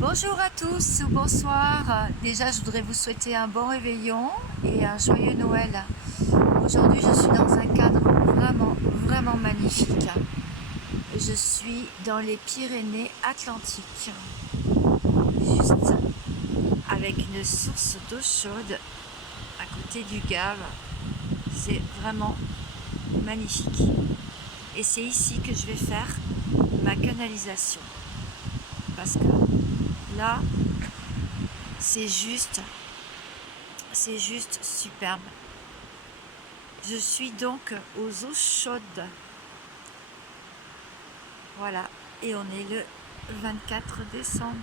Bonjour à tous ou bonsoir. Déjà, je voudrais vous souhaiter un bon réveillon et un joyeux Noël. Aujourd'hui, je suis dans un cadre vraiment magnifique. Je suis dans les Pyrénées-Atlantiques, juste avec une source d'eau chaude à côté du Gave. C'est vraiment magnifique. Et c'est ici que je vais faire ma canalisation. Parce que là, c'est juste superbe. Je suis donc aux eaux chaudes. Voilà, et on est le 24 décembre.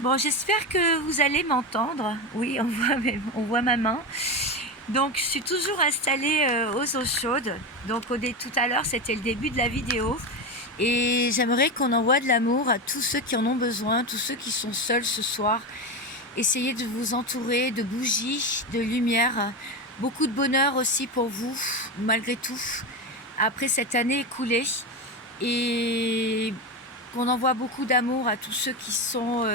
Bon, j'espère que vous allez m'entendre. Oui, on voit ma main. Donc, je suis toujours installée aux eaux chaudes. Donc, tout à l'heure, c'était le début de la vidéo. Et j'aimerais qu'on envoie de l'amour à tous ceux qui en ont besoin, tous ceux qui sont seuls ce soir. Essayez de vous entourer de bougies, de lumière. Beaucoup de bonheur aussi pour vous, malgré tout, après cette année écoulée. Et qu'on envoie beaucoup d'amour à tous ceux qui sont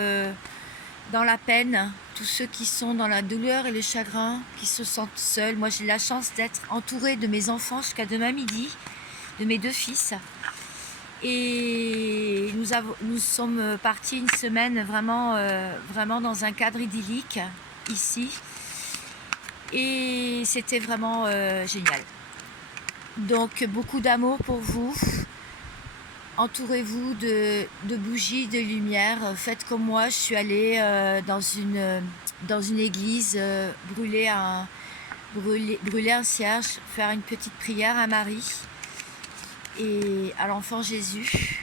dans la peine, tous ceux qui sont dans la douleur et le chagrin, qui se sentent seuls. Moi, j'ai la chance d'être entourée de mes enfants jusqu'à demain midi, de mes 2 fils. Et nous sommes partis une semaine vraiment dans un cadre idyllique ici. Et c'était vraiment génial. Donc, beaucoup d'amour pour vous. Entourez-vous de bougies, de lumière. Faites comme moi, je suis allée dans une église, brûler un cierge, faire une petite prière à Marie et à l'enfant Jésus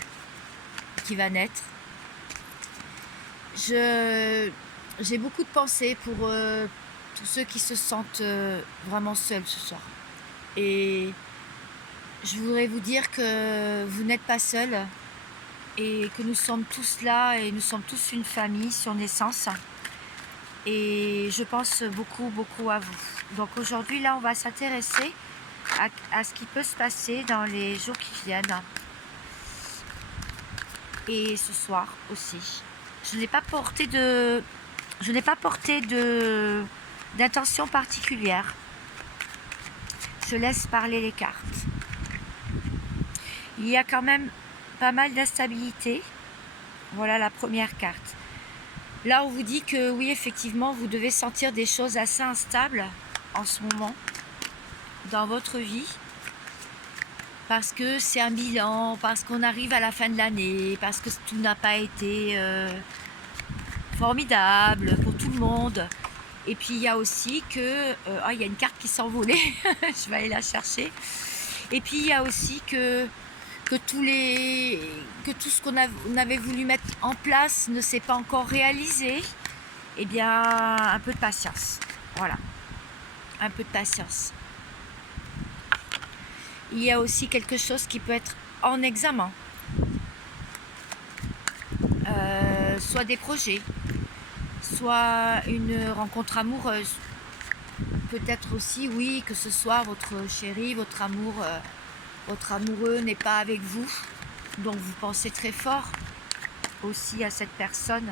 qui va naître. J'ai beaucoup de pensées pour tous ceux qui se sentent vraiment seuls ce soir. Et je voudrais vous dire que vous n'êtes pas seuls et que nous sommes tous là et nous sommes tous une famille sur naissance. Et je pense beaucoup à vous. Donc aujourd'hui, là, on va s'intéresser à ce qui peut se passer dans les jours qui viennent. Et ce soir aussi. Je n'ai pas porté d'intention particulière. Je laisse parler les cartes. Il y a quand même pas mal d'instabilité. Voilà la première carte. Là, on vous dit que oui, effectivement, vous devez sentir des choses assez instables en ce moment dans votre vie. Parce que c'est un bilan, parce qu'on arrive à la fin de l'année, parce que tout n'a pas été formidable pour tout le monde. Et puis il y a aussi que... il y a une carte qui s'est envolée, je vais aller la chercher. Et puis il y a aussi que tout ce qu'on avait voulu mettre en place ne s'est pas encore réalisé. Eh bien, un peu de patience. Voilà, un peu de patience. Il y a aussi quelque chose qui peut être en examen. Soit des projets, soit une rencontre amoureuse. Peut-être aussi, oui, que ce soit votre chéri, votre amoureux n'est pas avec vous. Donc vous pensez très fort aussi à cette personne.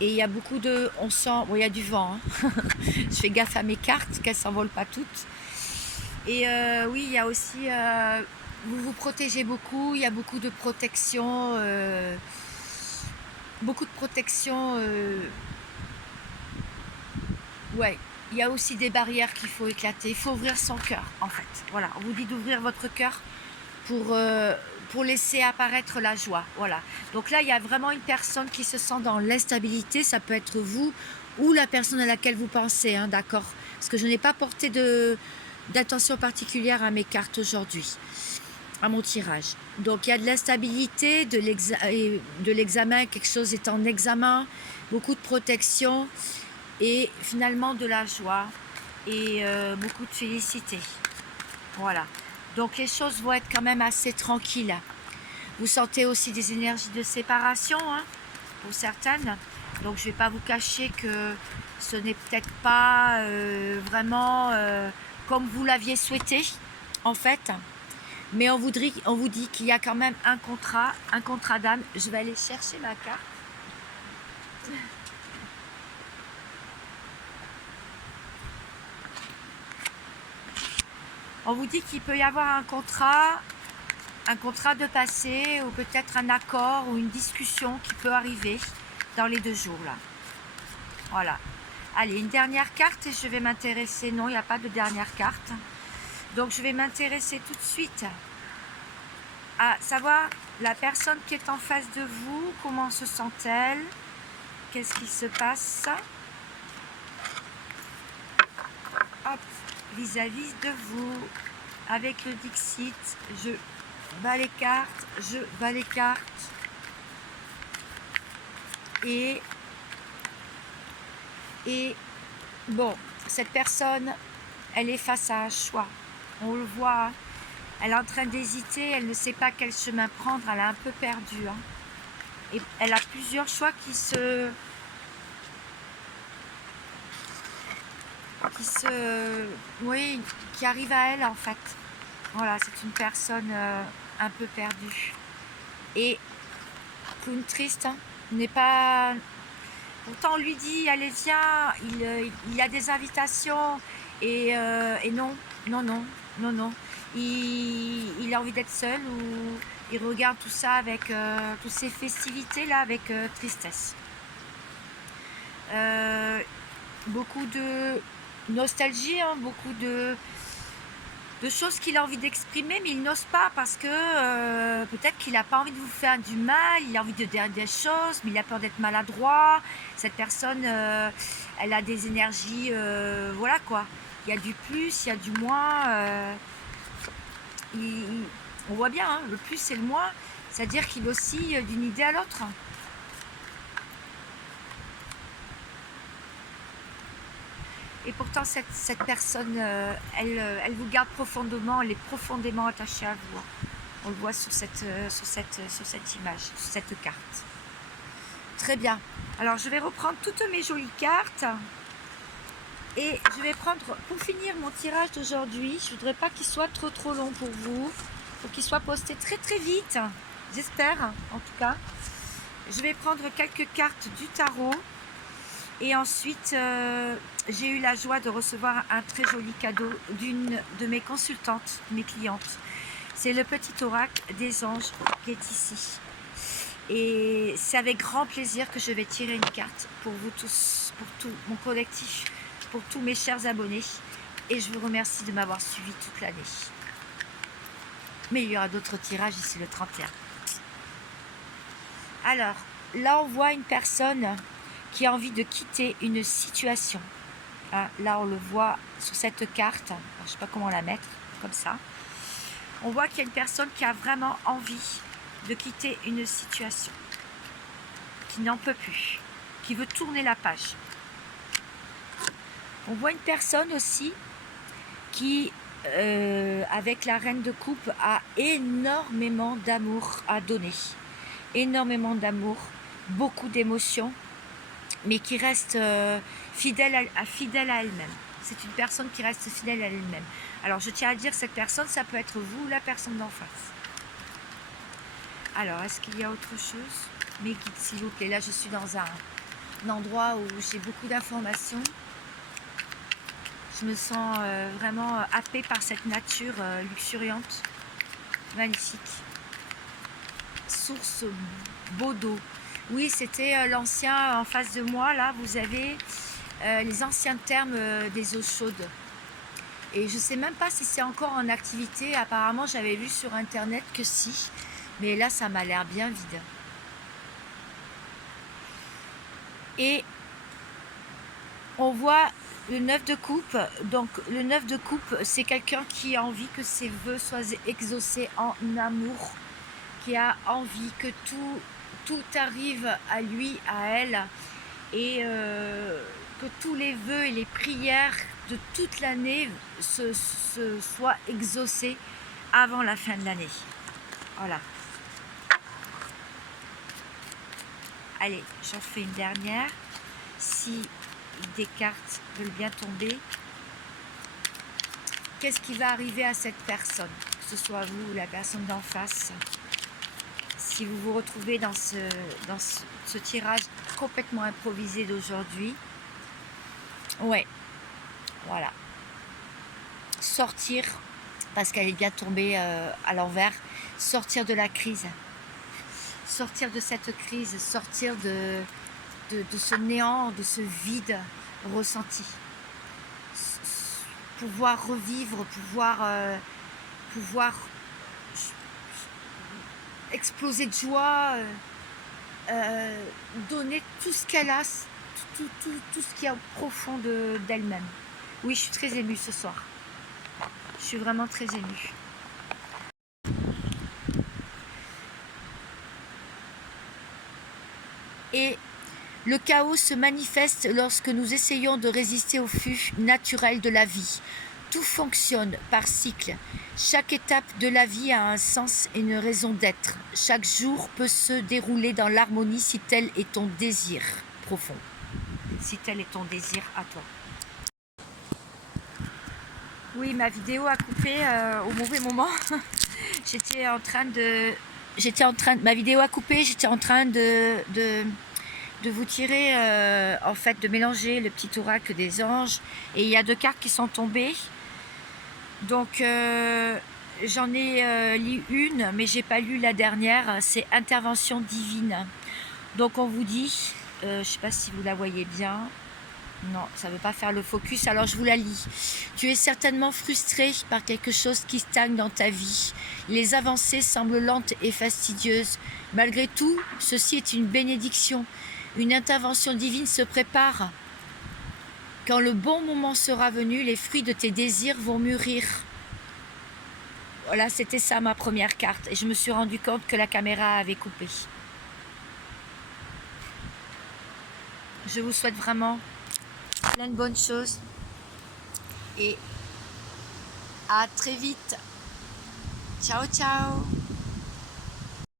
Et il y a beaucoup de... On sent... Bon, il y a du vent. Hein. Je fais gaffe à mes cartes, qu'elles ne s'envolent pas toutes. Et oui, il y a aussi... vous vous protégez beaucoup. Il y a beaucoup de protection. Beaucoup de protection. Ouais. Il y a aussi des barrières qu'il faut éclater. Il faut ouvrir son cœur, en fait. Voilà. On vous dit d'ouvrir votre cœur pour laisser apparaître la joie. Voilà. Donc là, il y a vraiment une personne qui se sent dans l'instabilité. Ça peut être vous ou la personne à laquelle vous pensez, hein, d'accord? Parce que je n'ai pas porté d'attention particulière à mes cartes aujourd'hui, à mon tirage. Donc il y a de l'instabilité, de l'examen, quelque chose est en examen, beaucoup de protection et finalement de la joie et beaucoup de félicité. Voilà. Donc les choses vont être quand même assez tranquilles. Vous sentez aussi des énergies de séparation, hein, pour certaines. Donc je ne vais pas vous cacher que ce n'est peut-être pas vraiment comme vous l'aviez souhaité, en fait. Mais on vous dit qu'il y a quand même un contrat d'âme. Je vais aller chercher ma carte. On vous dit qu'il peut y avoir un contrat de passé ou peut-être un accord ou une discussion qui peut arriver dans les 2 jours là. Voilà. Allez, une dernière carte et je vais m'intéresser. Non, il n'y a pas de dernière carte. Donc je vais m'intéresser tout de suite à savoir la personne qui est en face de vous, comment se sent-elle, qu'est-ce qui se passe. Hop, vis-à-vis de vous, avec le Dixit, je bats les cartes, et bon, cette personne, elle est face à un choix, on le voit, elle est en train d'hésiter, elle ne sait pas quel chemin prendre, elle est un peu perdue, hein. Et elle a plusieurs choix qui arrivent à elle en fait. Voilà, c'est une personne un peu perdue. Et clown triste, hein, n'est pas... Pourtant on lui dit, allez viens, il y a des invitations et non. Il a envie d'être seul ou il regarde tout ça avec toutes ces festivités là avec tristesse. Beaucoup de nostalgie, hein, beaucoup de choses qu'il a envie d'exprimer, mais il n'ose pas parce que peut-être qu'il n'a pas envie de vous faire du mal, il a envie de dire des choses, mais il a peur d'être maladroit. Cette personne, elle a des énergies, voilà quoi. Il y a du plus, il y a du moins. On voit bien, hein, le plus et le moins, c'est-à-dire qu'il oscille d'une idée à l'autre. Et pourtant, cette personne, elle vous garde profondément, elle est profondément attachée à vous. On le voit sur cette image, sur cette carte. Très bien. Alors, je vais reprendre toutes mes jolies cartes. Et je vais prendre, pour finir mon tirage d'aujourd'hui, je ne voudrais pas qu'il soit trop long pour vous. Il faut qu'il soit posté très vite. J'espère, en tout cas. Je vais prendre quelques cartes du tarot. Et ensuite, j'ai eu la joie de recevoir un très joli cadeau d'une de mes consultantes, mes clientes. C'est le petit oracle des anges qui est ici. Et c'est avec grand plaisir que je vais tirer une carte pour vous tous, pour tout mon collectif, pour tous mes chers abonnés. Et je vous remercie de m'avoir suivi toute l'année. Mais il y aura d'autres tirages ici le 31. Alors, là on voit une personne qui a envie de quitter une situation. Là, on le voit sur cette carte. Alors, je ne sais pas comment la mettre, comme ça. On voit qu'il y a une personne qui a vraiment envie de quitter une situation, qui n'en peut plus, qui veut tourner la page. On voit une personne aussi qui, avec la reine de coupe, a énormément d'amour à donner. Énormément d'amour, beaucoup d'émotions, mais qui reste fidèle à elle-même. C'est une personne qui reste fidèle à elle-même. Alors, je tiens à dire, cette personne, ça peut être vous ou la personne d'en face. Alors, est-ce qu'il y a autre chose? Mes guides, s'il vous plaît. Là, je suis dans un endroit où j'ai beaucoup d'informations. Je me sens vraiment happée par cette nature luxuriante, magnifique. Source beau d'eau. Oui, c'était l'ancien en face de moi. Là, vous avez les anciens termes des eaux chaudes. Et je ne sais même pas si c'est encore en activité. Apparemment, j'avais vu sur Internet que si. Mais là, ça m'a l'air bien vide. Et on voit le 9 de coupe. Donc, le 9 de coupe, c'est quelqu'un qui a envie que ses vœux soient exaucés en amour. Qui a envie que tout arrive à lui, à elle, et que tous les vœux et les prières de toute l'année soient exaucés avant la fin de l'année. Voilà. Allez, j'en fais une dernière. Si des cartes veulent bien tomber, qu'est-ce qui va arriver à cette personne, que ce soit vous ou la personne d'en face, si vous vous retrouvez dans ce tirage complètement improvisé d'aujourd'hui? Ouais, voilà. Sortir, parce qu'elle est bien tombée à l'envers, sortir de la crise, sortir de cette crise, sortir de ce néant, de ce vide ressenti. Pouvoir revivre, pouvoir exploser de joie, donner tout ce qu'elle a, tout ce qu'il y a au profond d'elle-même. Oui, je suis très émue ce soir. Je suis vraiment très émue. Et le chaos se manifeste lorsque nous essayons de résister au flux naturel de la vie. Tout fonctionne par cycle. Chaque étape de la vie a un sens et une raison d'être. Chaque jour peut se dérouler dans l'harmonie si tel est ton désir profond. Si tel est ton désir à toi. Oui, ma vidéo a coupé au mauvais moment. Ma vidéo a coupé, j'étais en train de vous tirer, en fait, de mélanger le petit oracle des anges. Et il y a 2 cartes qui sont tombées. Donc, j'en ai lu une, mais j'ai pas lu la dernière. C'est intervention divine. Donc, on vous dit, je ne sais pas si vous la voyez bien. Non, ça ne veut pas faire le focus, alors je vous la lis. Tu es certainement frustré par quelque chose qui stagne dans ta vie. Les avancées semblent lentes et fastidieuses. Malgré tout, ceci est une bénédiction. Une intervention divine se prépare. Quand le bon moment sera venu, les fruits de tes désirs vont mûrir. Voilà, c'était ça ma première carte. Et je me suis rendu compte que la caméra avait coupé. Je vous souhaite vraiment plein de bonnes choses et à très vite. Ciao, ciao.